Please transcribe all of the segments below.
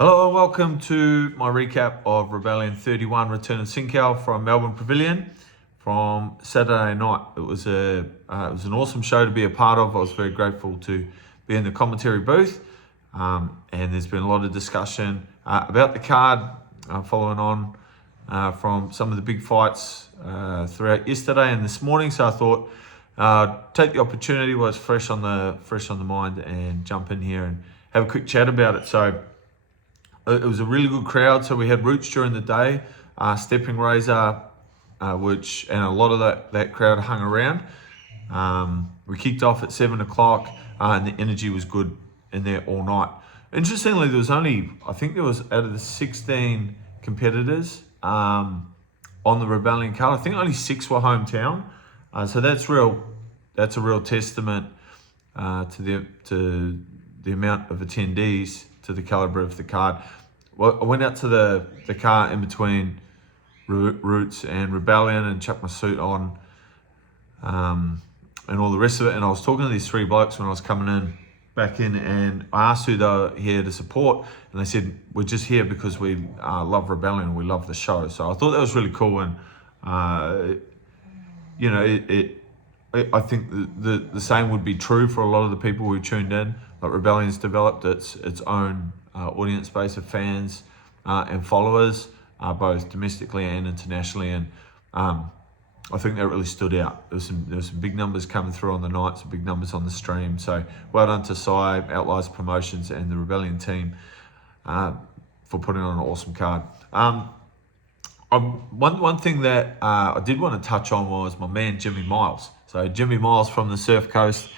Hello and welcome to my recap of Rebellion 31 Return of Singkhao from Melbourne Pavilion from Saturday night. It was an awesome show to be a part of. I was very grateful to be in the commentary booth, and there's been a lot of discussion about the card following on from some of the big fights throughout yesterday and this morning. So I thought take the opportunity while it's fresh on the mind and jump in here and have a quick chat about it. So it was a really good crowd. So we had Roots during the day, Stepping Razor, and a lot of that crowd hung around. We kicked off at 7 o'clock, and the energy was good in there all night. Interestingly, there was out of the 16 competitors on the Rebellion card, I think only 6 were hometown. So that's a real testament to the amount of attendees, to the calibre of the card. Well, I went out to the car in between Roots and Rebellion and chucked my suit on and all the rest of it. And I was talking to these 3 blokes when I was coming back in, and I asked who they were here to support, and they said, we're just here because we love Rebellion and we love the show. So I thought that was really cool, and I think the same would be true for a lot of the people who tuned in. Like, Rebellion's developed its own audience base of fans and followers, both domestically and internationally, and I think that really stood out. There was some big numbers coming through on the night, some big numbers on the stream. So well done to Sai, Outliers Promotions, and the Rebellion team for putting on an awesome card. One thing that I did want to touch on was my man Jimmy Miles. So Jimmy Miles from the Surf Coast.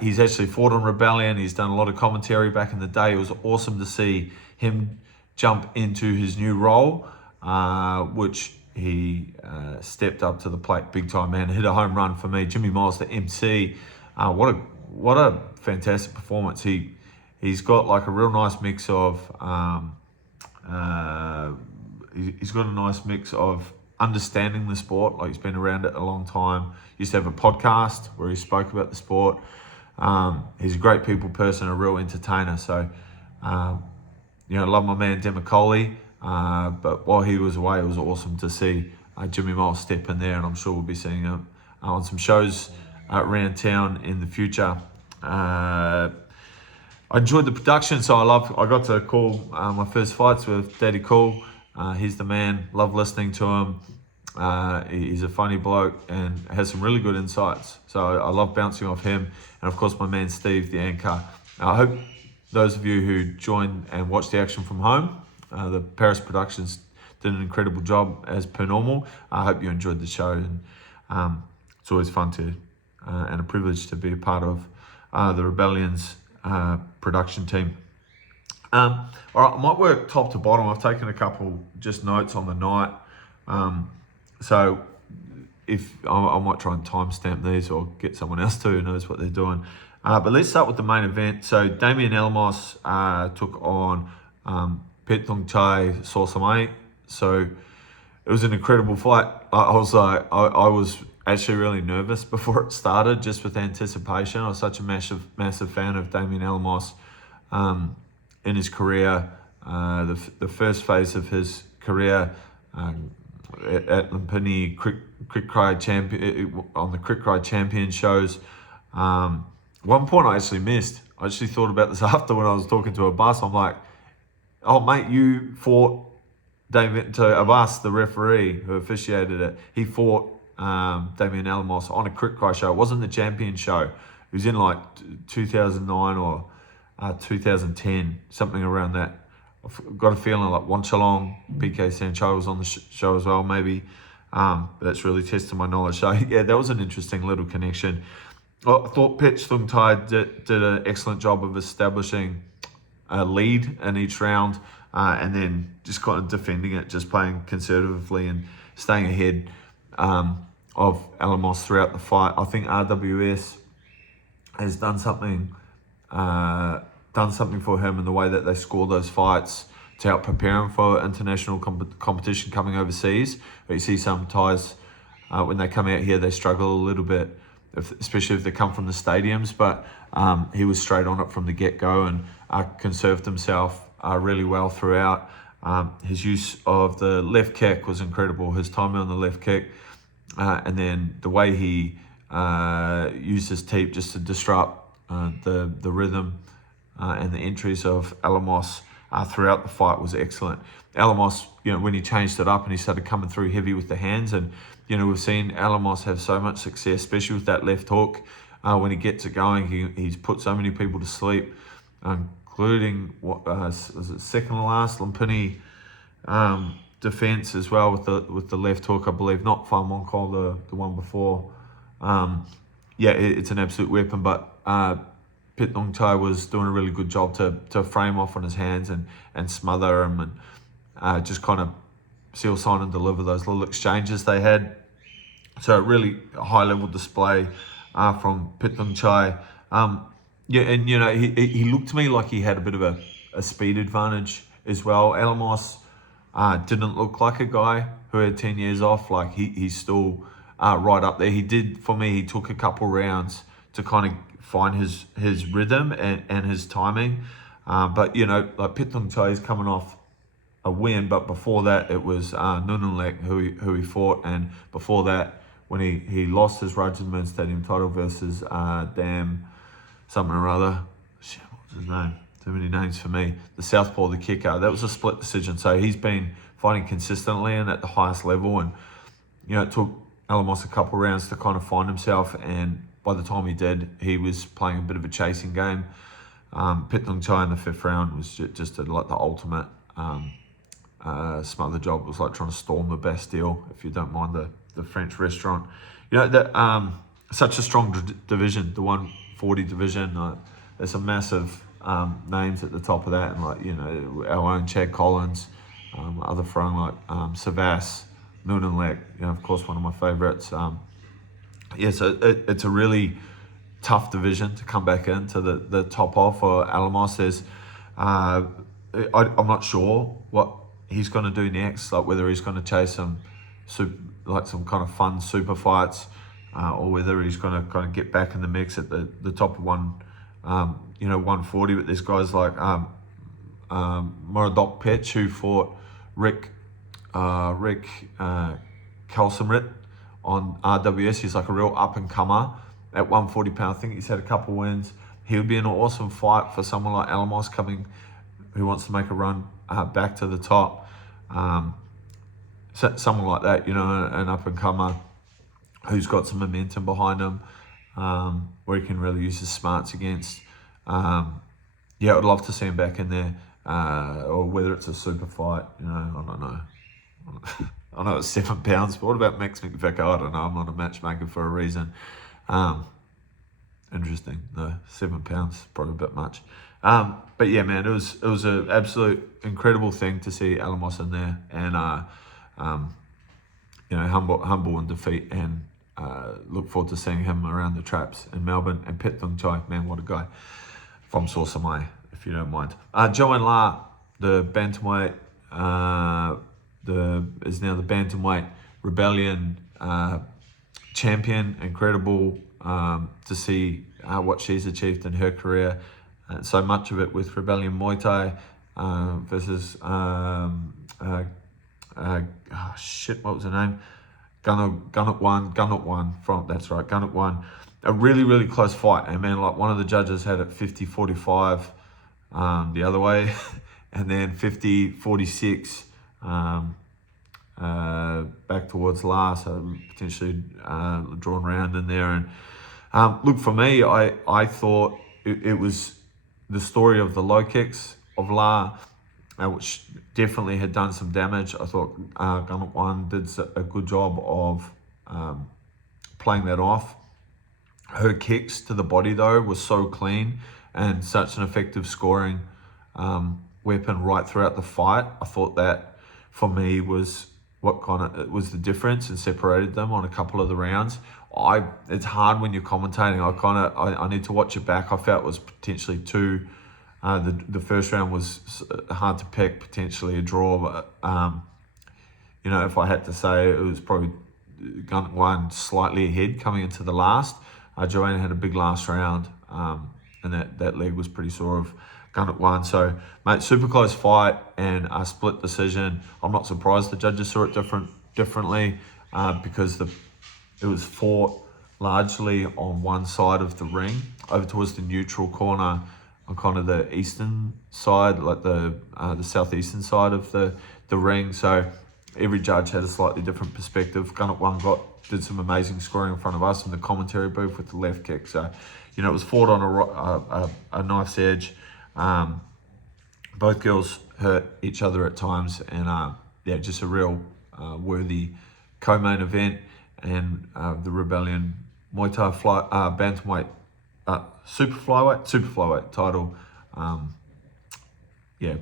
He's actually fought on Rebellion. He's done a lot of commentary back in the day. It was awesome to see him jump into his new role, which he stepped up to the plate big time, man. Hit a home run for me. Jimmy Miles, the MC. What a fantastic performance. He's got like a real nice mix of understanding the sport. Like, he's been around it a long time. He used to have a podcast where he spoke about the sport. He's a great people person, a real entertainer. So, I love my man McCoey. But while he was away, it was awesome to see Jimmy Miles step in there, and I'm sure we'll be seeing him on some shows around town in the future. I enjoyed the production, so I got to call my first fights with Daddy Cool. He's the man. Love listening to him. He's a funny bloke and has some really good insights. So I love bouncing off him. And of course, my man Steve, the anchor. I hope those of you who joined and watched the action from home, the Paris Productions did an incredible job as per normal. I hope you enjoyed the show. And it's always fun and a privilege to be a part of the Rebellion's production team. All right, I might work top to bottom. I've taken a couple just notes on the night. So if I might try and timestamp these or get someone else to who knows what they're doing. But let's start with the main event. So Damien Alamos took on Petchthongchai Sausamai. So it was an incredible fight. I was actually really nervous before it started, just with anticipation. I was such a massive fan of Damien Alamos in his career. The first phase of his career at Limpini Crick Cry champion on the Crick Cry champion shows. One point I actually missed. I actually thought about this after when I was talking to Abbas. I'm like, oh mate, you fought Abbas, the referee who officiated it. He fought Damien Alamos on a Crick Cry show. It wasn't the champion show. It was in like 2009 or 2010, something around that. I've got a feeling like Wanchalong, PK Sancho was on the show as well, maybe. That's really tested my knowledge. So yeah, that was an interesting little connection. I thought Petchthongchai did an excellent job of establishing a lead in each round, and then just kind of defending it, just playing conservatively and staying ahead of Alamos throughout the fight. I think RWS has done something for him in the way that they score those fights to help prepare him for international competition coming overseas. But you see some Thais, when they come out here, they struggle a little bit, especially if they come from the stadiums. But he was straight on it from the get-go and conserved himself really well throughout. His use of the left kick was incredible. His timing on the left kick, and then the way he used his teep just to disrupt the rhythm and the entries of Alamos throughout the fight was excellent. Alamos, when he changed it up and he started coming through heavy with the hands, and we've seen Alamos have so much success, especially with that left hook. When he gets it going, he's put so many people to sleep, including was it second to last Lumpini defense as well with the left hook, I believe, not Phan, the one before. It's an absolute weapon, but Petchthongchai was doing a really good job to frame off on his hands and smother him and just kind of seal, sign and deliver those little exchanges they had. So really a high level display from Petchthongchai. He looked to me like he had a bit of a speed advantage as well. Alamos didn't look like a guy who had 10 years off. Like he's still right up there. He took a couple rounds to kind of find his rhythm and his timing. But like Petchthongchai is coming off a win, but before that it was Looknhongsaeng who he fought, and before that when he lost his Rajasthan Stadium title versus something or other. Shit, what was his name? Too many names for me. The southpaw, the kicker. That was a split decision. So he's been fighting consistently and at the highest level, and it took Alamos a couple rounds to kind of find himself, and by the time he did, he was playing a bit of a chasing game. Petchthongchai in the 5th round was just like the ultimate smother job. It was like trying to storm the Bastille, if you don't mind the French restaurant. Such a strong division, the 140 division. There's some massive names at the top of that, and our own Chad Collins, other throwing like Savas, Looknhongsaeng, of course one of my favourites. So it's a really tough division to come back into the top of for Alamos. I'm not sure what he's going to do next, like whether he's going to chase some kind of fun super fights, or whether he's going to kind of get back in the mix at the top of 140. But there's guys like Maberak Petch, who fought Rick Kalsamrit on RWS. He's like a real up and comer at 140 pound. I think he's had a couple wins. He would be an awesome fight for someone like Alamos who wants to make a run back to the top. Someone like that, an up and comer who's got some momentum behind him, where he can really use his smarts against. I'd love to see him back in there, or whether it's a super fight. I don't know. I know it's 7 pounds, but what about Max McVicker? I don't know. I'm not a matchmaker for a reason. Interesting. No, 7 pounds, probably a bit much. But yeah, man, it was an absolute incredible thing to see Alamos in there, and humble in defeat, and look forward to seeing him around the traps in Melbourne. And Petchthongchai, man, what a guy, from Sausamai, if you don't mind. Joanne La, the bantamweight, is now the bantamweight rebellion champion. Incredible to see what she's achieved in her career. So much of it with Rebellion Muay Thai versus what was her name? Gunnock one from, that's right, Gunnock one. A really, really close fight. And man, like one of the judges had it 50-45 the other way, and then 50-46 back towards last, so potentially drawn round in there. And look, for me, I thought it was the story of the low kicks of La, which definitely had done some damage. I thought Gunnock one did a good job of playing that off. Her kicks to the body, though, was so clean and such an effective scoring weapon right throughout the fight. I thought that, for me, was what was the difference and separated them on a couple of the rounds. It's hard when you're commentating. I need to watch it back. I felt it was potentially two. The first round was hard to pick, potentially a draw, but if I had to say, it was probably Gunnock one slightly ahead coming into the last. Joanna had a big last round, and that leg was pretty sore of gun at one. So, mate, super close fight and a split decision. I'm not surprised the judges saw it differently because it was fought largely on one side of the ring, over towards the neutral corner on kind of the eastern side, like the southeastern side of the ring. So every judge had a slightly different perspective. Gun at one did some amazing scoring in front of us in the commentary booth with the left kick. So, you know, it was fought on a knife's edge. Both girls hurt each other at times, and just a real worthy co-main event. And the Rebellion Muay Thai bantamweight super flyweight title.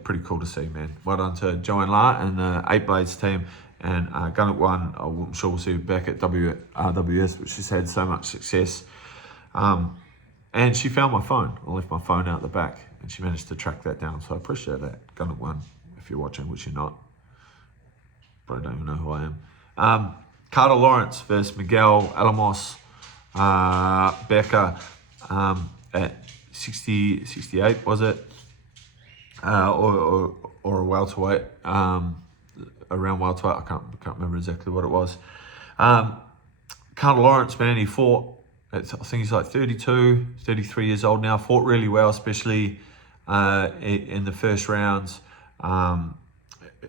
Pretty cool to see, man. Well done to Joanne La and the 8 Blades team. And gun at one, I'm sure we'll see Becker at WS, which has had so much success. And she found my phone. I left my phone out the back, and she managed to track that down. So I appreciate that. Gun at one, if you're watching, which you're not. Probably don't even know who I am. Carter Lawrence versus Miguel Alamos Becker at 68, was it? Or a welterweight, around welterweight. I can't remember exactly what it was. Carter Lawrence, man, he fought. I think he's like 32, 33 years old now. Fought really well, especially in the first rounds. I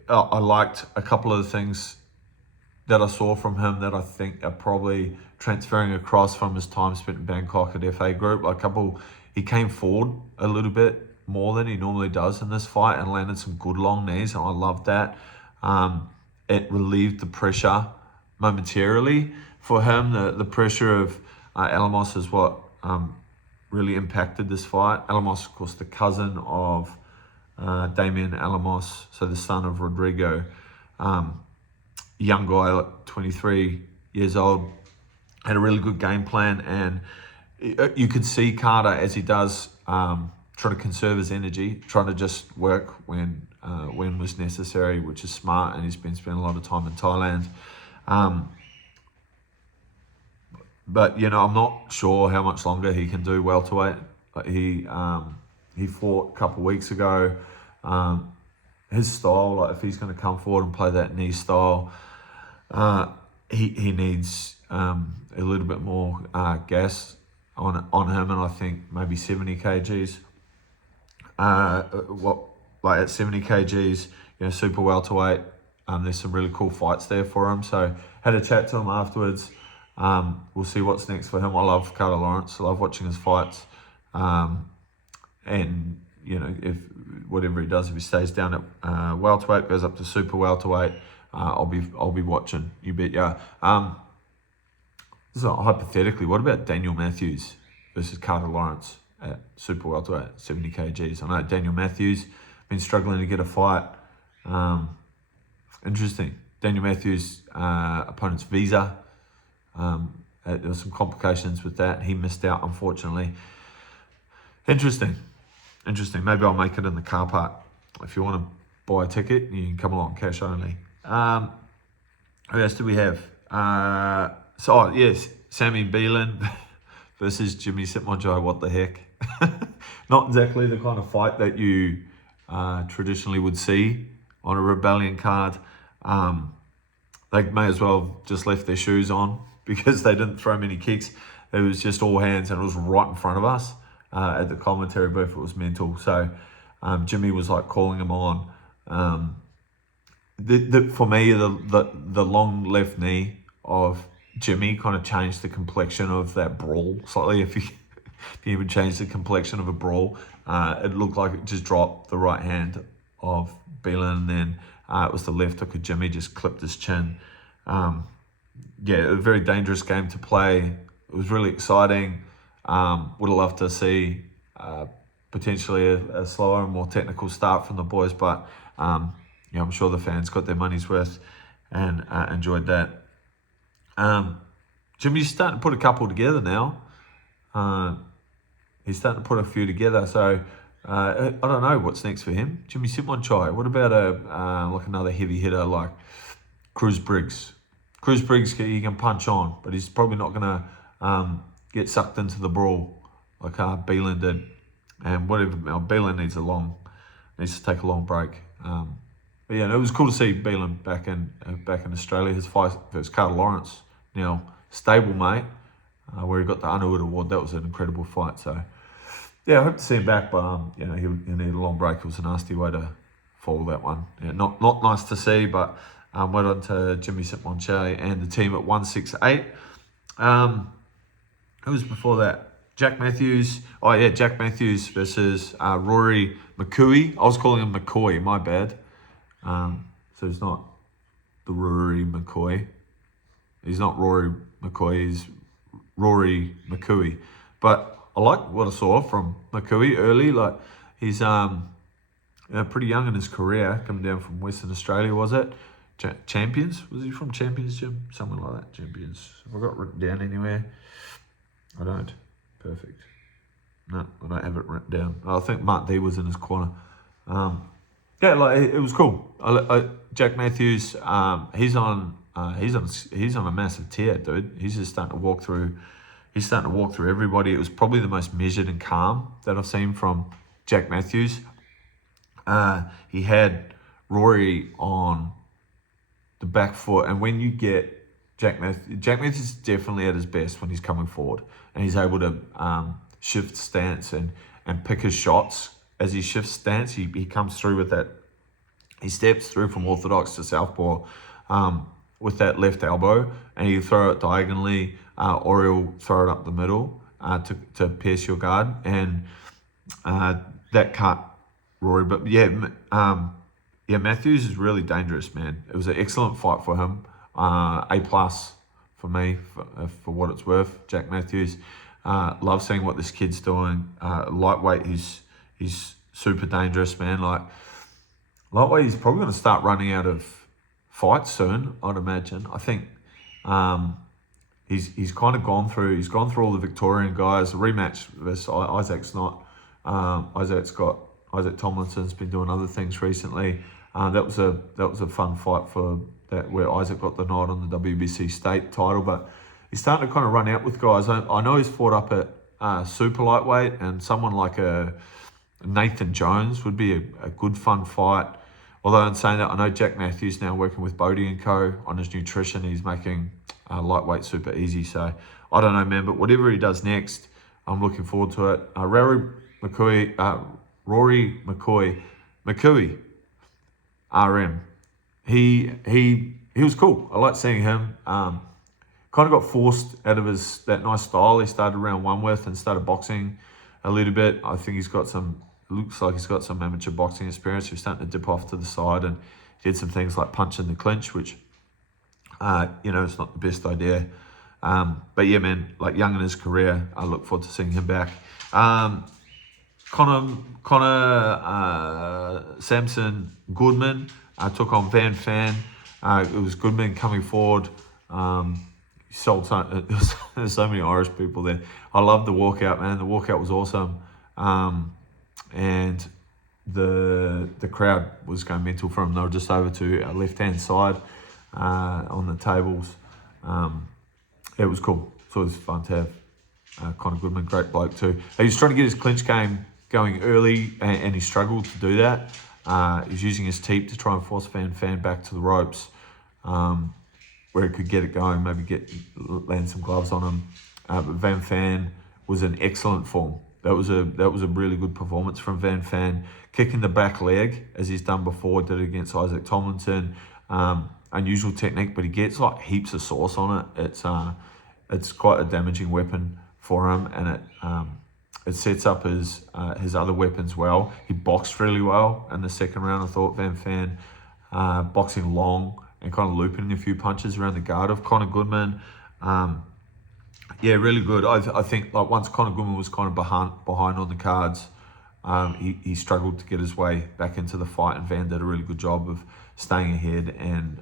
liked a couple of the things that I saw from him that I think are probably transferring across from his time spent in Bangkok at FA Group. He came forward a little bit more than he normally does in this fight and landed some good long knees, and I loved that. It relieved the pressure momentarily for him. The pressure of Alamos is what really impacted this fight. Alamos, of course, the cousin of Damien Alamos, so the son of Rodrigo. Young guy, like 23 years old, had a really good game plan, and you could see Carter, as he does, trying to conserve his energy, trying to just work when was necessary, which is smart, and he's been spending a lot of time in Thailand. But, you know, I'm not sure how much longer he can do welterweight. He fought a couple of weeks ago. His style, like if he's going to come forward and play that knee style, he needs a little bit more gas on him, and I think maybe 70 kgs. At 70 kgs, you know, super welterweight. There's some really cool fights there for him. So had a chat to him afterwards. We'll see what's next for him. I love Carter Lawrence. I love watching his fights. And you know, if whatever he does, if he stays down at welterweight, goes up to super welterweight, I'll be watching. You bet, yeah. So hypothetically, what about Daniel Matthews versus Carter Lawrence at super welterweight, 70 kgs? I know Daniel Matthews been struggling to get a fight. Interesting. Daniel Matthews' opponent's visa. There were some complications with that. He missed out, unfortunately. Interesting. Maybe I'll make it in the car park. If you want to buy a ticket, you can come along, cash only. Who else do we have? Sammy Bielen versus Jimmy Sitmonchai. What the heck? Not exactly the kind of fight that you traditionally would see on a Rebellion card. They may as well have just left their shoes on because they didn't throw many kicks. It was just all hands, and it was right in front of us at the commentary booth. It was mental. So Jimmy was like calling him on. For me, the long left knee of Jimmy kind of changed the complexion of that brawl slightly. If you even changed the complexion of a brawl, it looked like it just dropped the right hand of Bielen, and then it was the left hook of Jimmy, just clipped his chin. A very dangerous game to play. It was really exciting. Would have loved to see potentially a slower and more technical start from the boys, but I'm sure the fans got their money's worth and enjoyed that. Jimmy's starting to put a couple together now. He's starting to put a few together, so I don't know what's next for him. Jimmy Sitmonchai. What about another heavy hitter like Cruz Briggs? Cruz Briggs, he can punch on, but he's probably not going to get sucked into the brawl like Bielen did. and whatever. Bielen needs to take a long break. But yeah, it was cool to see Bielen back in Australia. His fight versus Carter Lawrence, stablemate, where he got the Underwood Award. That was an incredible fight. So yeah, I hope to see him back, but he'll need a long break. It was a nasty way to follow that one. Yeah, not nice to see, but went on to Jimmy Sitmonchai and the team at 168. Who was before that? Jack Matthews. Oh yeah, Jack Matthews versus Rory McCoey. I was calling him McCoy, my bad. So it's not the Rory McCoy. He's not Rory McCoy, he's Rory McCoey. But I like what I saw from McCoey early. Like he's pretty young in his career, coming down from Western Australia, was it? Champions? Was he from Champions, Jim? Something like that, Champions. Have I got written down anywhere? I don't. Perfect. No, I don't have it written down. I think Mark D was in his corner. It was cool. Jack Matthews, he's on a massive tear, dude. He's just starting to walk through. He's starting to walk through everybody. It was probably the most measured and calm that I've seen from Jack Matthews. He had Rory on the back foot, and when you get Jack Matthews is definitely at his best when he's coming forward, and he's able to shift stance and pick his shots. As he shifts stance, he comes through with that. He steps through from orthodox to southpaw with that left elbow, and he'll throw it diagonally, or he'll throw it up the middle to pierce your guard, and that cut Rory. But Matthews is really dangerous, man. It was an excellent fight for him. A+ for me for what it's worth. Jack Matthews. Love seeing what this kid's doing. Lightweight, he's super dangerous, man. Like lightweight, he's probably going to start running out of fights soon, I'd imagine. I think he's kind of gone through. He's gone through all the Victorian guys. The rematch versus Isaac's not. Isaac Tomlinson's been doing other things recently. That was a fun fight for that, where Isaac got the nod on the WBC state title, but he's starting to kind of run out with guys. I know he's fought up at super lightweight, and someone like a Nathan Jones would be a good fun fight. Although in saying that, I know Jack Matthews now working with Bodie & Co. on his nutrition. He's making lightweight super easy. So I don't know, man, but whatever he does next, I'm looking forward to it. Rory McCoey, RM. He was cool. I like seeing him. Kind of got forced out of that nice style he started around one with, and started boxing a little bit. I think looks like he's got some amateur boxing experience. He's starting to dip off to the side, and he did some things like punch in the clinch, which it's not the best idea. But yeah, man, like young in his career, I look forward to seeing him back. Connor Samson Goodman took on Phan. It was Goodman coming forward. He sold there's so many Irish people there. I love the walkout, man. The walkout was awesome. And the crowd was going mental for him. They were just over to our left-hand side on the tables. It was cool. So it was fun to have Connor Goodman, great bloke too. He was trying to get his clinch game going early, and he struggled to do that. He was using his teep to try and force Phan back to the ropes, where he could get it going, maybe land some gloves on him. But Phan was in excellent form. That was a really good performance from Phan, kicking the back leg as he's done before. Did it against Isaac Tomlinson. Unusual technique, but he gets like heaps of sauce on it. It's quite a damaging weapon for him, and it sets up his other weapons well. He boxed really well in the second round. I thought Phan boxing long and kind of looping a few punches around the guard of Connor Goodman. Yeah, really good. I think like once Connor Goodman was kind of behind on the cards, he struggled to get his way back into the fight, and Phan did a really good job of staying ahead and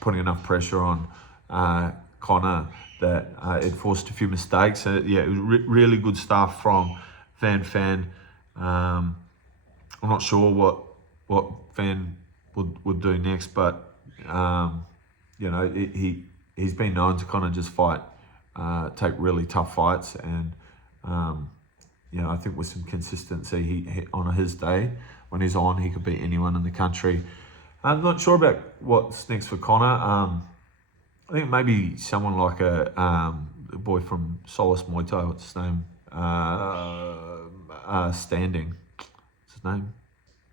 putting enough pressure on Connor that it forced a few mistakes. It was really good stuff from Phan. I'm not sure what Phan would do next, but he's been known to kind of just fight, take really tough fights, and I think with some consistency, he on his day, when he's on, he could beat anyone in the country. I'm not sure about what's next for Connor. I think maybe someone like a boy from Solace Muay Thai, what's his name? Standing. What's his name?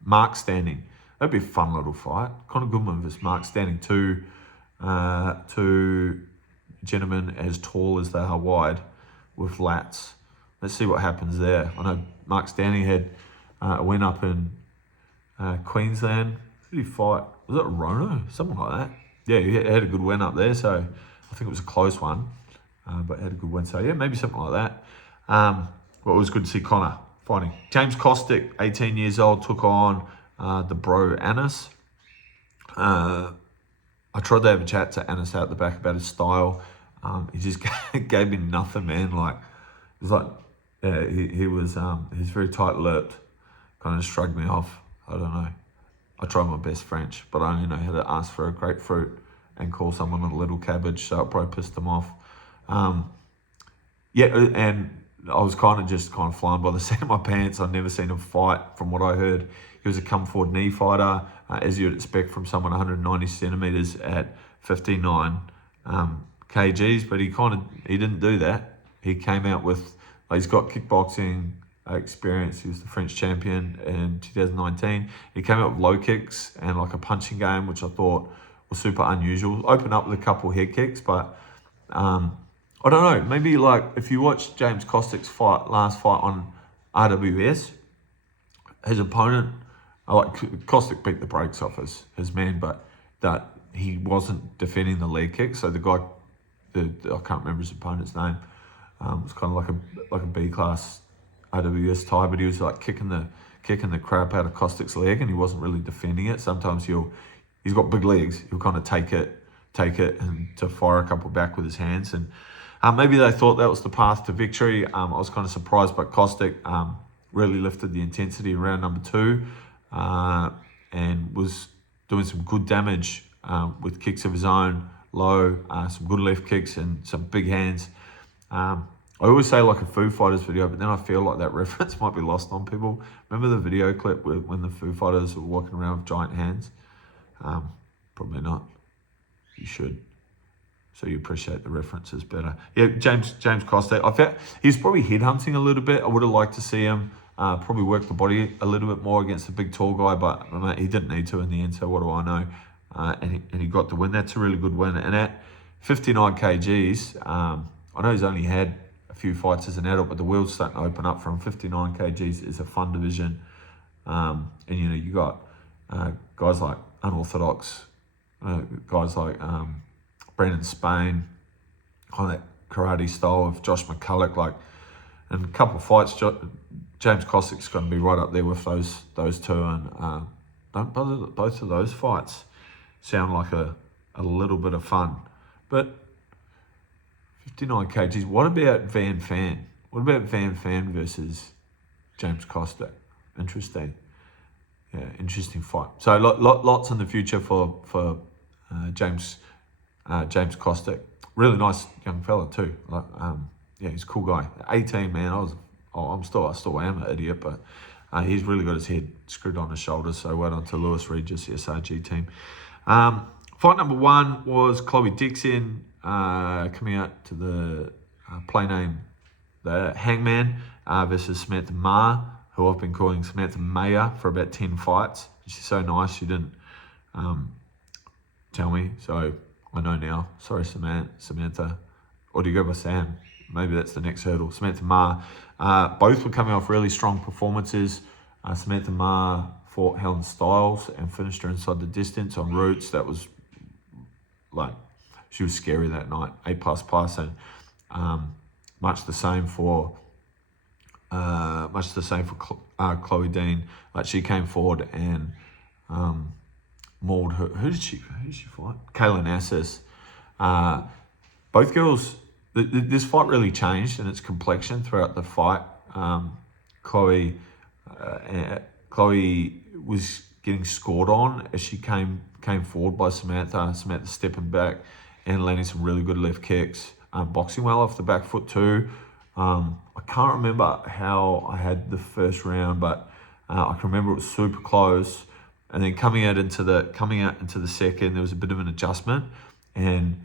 Mark Standing. That'd be a fun little fight. Connor Goodman versus Mark Standing. Two gentlemen as tall as they are wide with lats. Let's see what happens there. I know Mark Standing had a win up in Queensland. Who did he fight? Was it Rono? Something like that. Yeah, he had a good win up there, so I think it was a close one, but had a good win. So yeah, maybe something like that. But it was good to see Connor fighting. James Kostic, 18 years old, took on the bro Anas. I tried to have a chat to Anas out the back about his style. He just gave me nothing, man. Like it was like he was very tight-lipped, kind of shrugged me off. I don't know. I tried my best French, but I only know how to ask for a grapefruit and call someone a little cabbage, so it probably pissed them off. And I was kind of flying by the seat of my pants. I'd never seen him fight. From what I heard, he was a come-forward knee fighter, as you'd expect from someone 190 centimetres at 59 kgs, but he didn't do that. He came out with, he's got kickboxing experience. He was the French champion in 2019. He came out with low kicks and like a punching game, which I thought was super unusual. Opened up with a couple head kicks, but I don't know. Maybe like if you watch James Kostic's last fight on RWS, his opponent, Kostic beat the brakes off his man, but that he wasn't defending the leg kick. So the guy, I can't remember his opponent's name. It was kind of like a B class RWS tie, but he was like kicking the crap out of Kostic's leg, and he wasn't really defending it. Sometimes he's got big legs. He'll kind of take it and to fire a couple back with his hands, and maybe they thought that was the path to victory. I was kind of surprised, but Kostic really lifted the intensity in round number 2, and was doing some good damage with kicks of his own, low, some good left kicks and some big hands. I always say like a Foo Fighters video, but then I feel like that reference might be lost on people. Remember the video clip when the Foo Fighters were walking around with giant hands? Probably not. You should, so you appreciate the references better. Yeah, James Kostic. I felt he's probably headhunting a little bit. I would have liked to see him probably work the body a little bit more against a big tall guy, but he didn't need to in the end. So what do I know? And he got the win. That's a really good win. And at 59 kgs, I know he's only had a few fights as an adult, but the world's starting to open up. From 59 kgs is a fun division, and you got guys like unorthodox, guys like Brendan Spain, kind of that karate style of Josh McCulloch, and a couple of fights. James Kostic's going to be right up there with those two, and both of those fights sound like a little bit of fun, but 59 kgs. What about Phan? What about Phan versus James Kostic? Interesting. Yeah, interesting fight. So lots in the future for James Kostic. Really nice young fella too. He's a cool guy. 18, man. I still am an idiot, but he's really got his head screwed on his shoulders. So well done to Lewis Regis, the SRG team. Fight number 1 was Chloe Dixon coming out to the play name the Hangman versus Samantha Maher, who I've been calling Samantha Maher for about 10 fights. She's so nice, she didn't tell me, so I know now. Sorry, Samantha. Or do you go by Sam? Maybe that's the next hurdle. Samantha Maher. Both were coming off really strong performances. Samantha Maher fought Helen Styles and finished her inside the distance on Roots. That was she was scary that night, A++, and much the same for Chloe Dean. She came forward and mauled her. Who did she fight? Kaylin Assis. Both girls. This fight really changed in its complexion throughout the fight. Chloe was getting scored on as she came forward by Samantha. Samantha stepping back and landing some really good left kicks. Boxing well off the back foot too. I can't remember how I had the first round, but I can remember it was super close. And then coming out into the second, there was a bit of an adjustment, and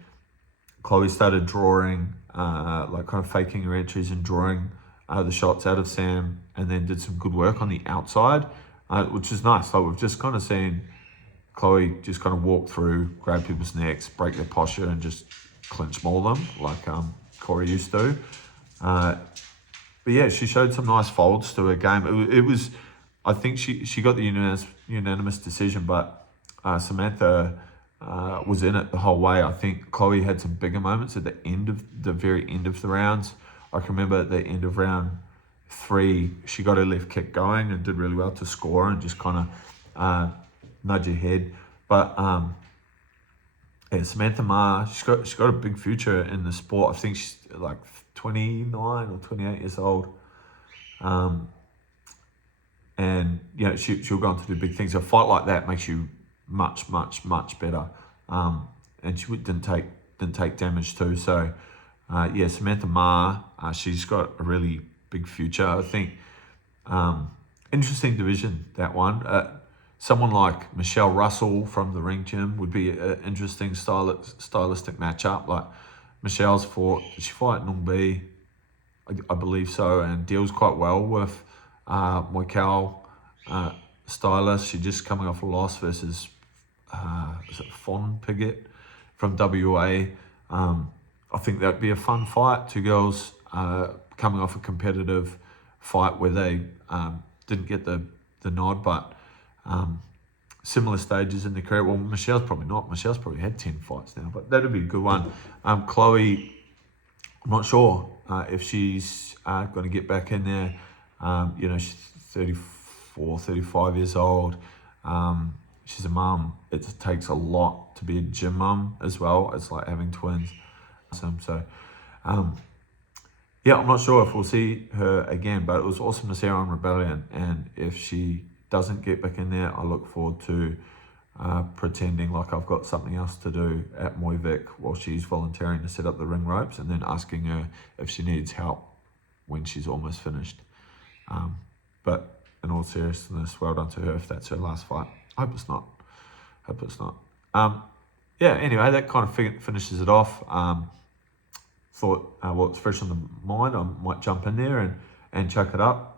Chloe started drawing, like kind of faking her entries and drawing the shots out of Sam, and then did some good work on the outside, which is nice. Like we've just kind of seen Chloe just kind of walk through, grab people's necks, break their posture, and just clinch maul them like Corey used to. But yeah, she showed some nice folds to her game. It was, I think she got the unanimous decision, but Samantha was in it the whole way. I think Chloe had some bigger moments at the very end of the rounds. I can remember at the end of round 3, she got her left kick going and did really well to score and just kind of nudge ahead. But yeah, Samantha Maher, she's got a big future in the sport. I think she's like 29 or 28 years old. And you know, she'll go on to do big things. A fight like that makes you much better. And she didn't take damage too. So yeah, Samantha Maher, she's got a really big future. I think interesting division, that one. Someone like Michelle Russell from the Ring Gym would be an interesting stylistic matchup. Like Michelle's did she fight Nung Bi? I believe so, and deals quite well with Moikau stylist. She's just coming off a loss versus is it Phan from WA. I think that'd be a fun fight. Two girls coming off a competitive fight where they didn't get the nod, but similar stages in their career. Well, Michelle's probably not. Michelle's probably had 10 fights now, but that'd be a good one. Chloe, I'm not sure if she's going to get back in there. You know, she's 34, 35 years old. She's a mum. It takes a lot to be a gym mum as well. It's like having twins. So, yeah, I'm not sure if we'll see her again, but it was awesome to see her on Rebellion. And if she doesn't get back in there, I look forward to pretending like I've got something else to do at Muay Vic while she's volunteering to set up the ring ropes, and then asking her if she needs help when she's almost finished. But in all seriousness, well done to her if that's her last fight. I hope it's not. Yeah, anyway, that kind of finishes it off. Thought what's fresh on the mind, I might jump in there and chuck it up.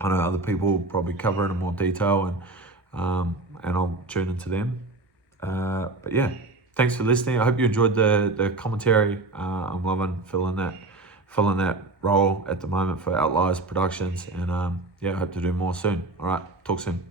I know other people will probably cover it in more detail, and I'll tune into them. But yeah, thanks for listening. I hope you enjoyed the commentary. I'm loving filling that role at the moment for Outliers Productions, and yeah, I hope to do more soon. All right, talk soon.